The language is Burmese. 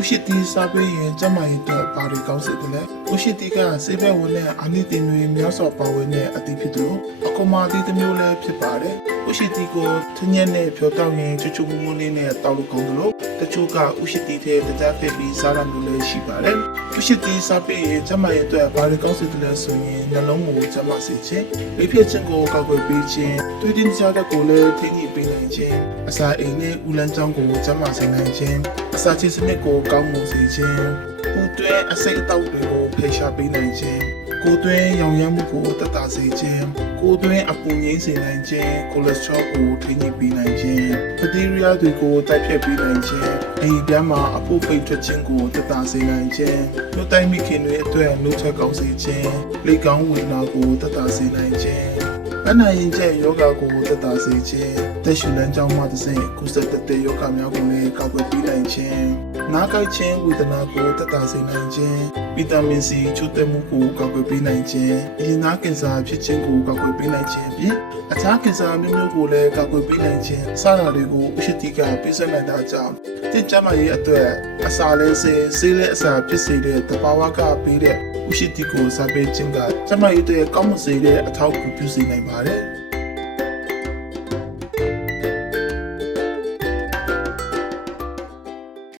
ဥရှိတီစားပေးရင်ကျန်းမာရေးအတွက်ဘာတွေကောင်းစေတယ်လဲဥရှိတီကစေဘက်ဝင်တဲ့အာနိသင်တွေများစွာပါဝင်တဲ့အသည့်ဖြစ်သလိုအကောင်မာသီးတစ်မျိုးလည်းဖြစ်ပါတယ် ဥရှိတီကိုထညက်နဲ့ဖြောတောက်ရင်ချွချွမမလေးနဲ့တောက်လို့ကောင်းသလိုတချို့ကဥရှိတီထဲတကြားဖက်ပြီးစားရမျိုးလည်းရှိပါတယ်ဥရှိတီစားပေးရင်ကျန်းမာရေးအတွက်ဘာတွေကောင်းစေတယ်လဲဆိုရင်နှလုံးကိုကျန်းမာစေခြင်းလေဖြစ်ခြင်းကိုကောက်ွယ်ပေးခြင်းတွေးတင်းစားတဲ့ကိုလည်းထိန်းညှိပေးနိုင်ခြင်းအစာအိမ်နဲ့ဦးလန်းချောင်းကိုကျန်းမာစေနိုင်ခြင်းအစာချေစနစ်ကိုကောင်းမှုစေခြင်းကိုယ်တွင်းအစိတ်အတောက်တွေကိုဖယ်ရှားပေးနိုင်ခြင်း ကိုယ်တွင်းရောင်ရမ်းမှုကိုတက်တာစေခြင်းကိုယ်တွင်းအပူငိမ့်စေနိုင်ခြင်းကိုလက်စထရောကိုထိန်းညှိပေးနိုင်ခြင်းဘက်တီးရီးယားတွေကိုတိုက်ဖျက်ပေးနိုင်ခြင်းအိမ်ပြန်မှာအဖို့ပိတ်ထွက်ခြင်းကိုတက်တာစေနိုင်ခြင်းလူတိုင်းမိခင်တွေအတွက်နှုတ်ချက်ကောင်းစေခြင်းလေကောင်းဝင်နာကိုတက်တာစေနိုင်ခြင်း အနာရင်ကျဲယောဂကိုတက်တာစေခြင်းတက်ရှင်လန်းကြောင်းမှတစ်ဆင့်ကုသတတ်တဲ့ယောဂများကိုလည်းကောက်ွယ်ပေးနိုင်ခြင်းနားကိုက်ခြင်းဝေဒနာကိုတက်တာစေနိုင်ခြင်းဗီတာမင်စီချို့တဲ့မှုကိုကောက်ွယ်ပေးနိုင်ခြင်းရင်နာကင်ဆာဖြစ်ခြင်းကိုကောက်ွယ်ပေးနိုင်ခြင်းဖြင့်အခြားကင်ဆာမျိုးမျိုးကိုလည်းကောက်ွယ်ပေးနိုင်ခြင်းစတာတွေကိုဥရှိတိကပေးစနိုင်တာကြောင့်တင်ကြမှာရဲ့အတွက်အစာလဲစေဆေးလဲအစာဖြစ်စေတဲ့တဘာဝကပေးတဲ့ ဥရှိတိကိုစားပေးခြင်းကကျမရဲ့အတွက်ကောင်းမွန်စေတဲ့အထောက်အကူပြုစေနိုင်ပါတယ်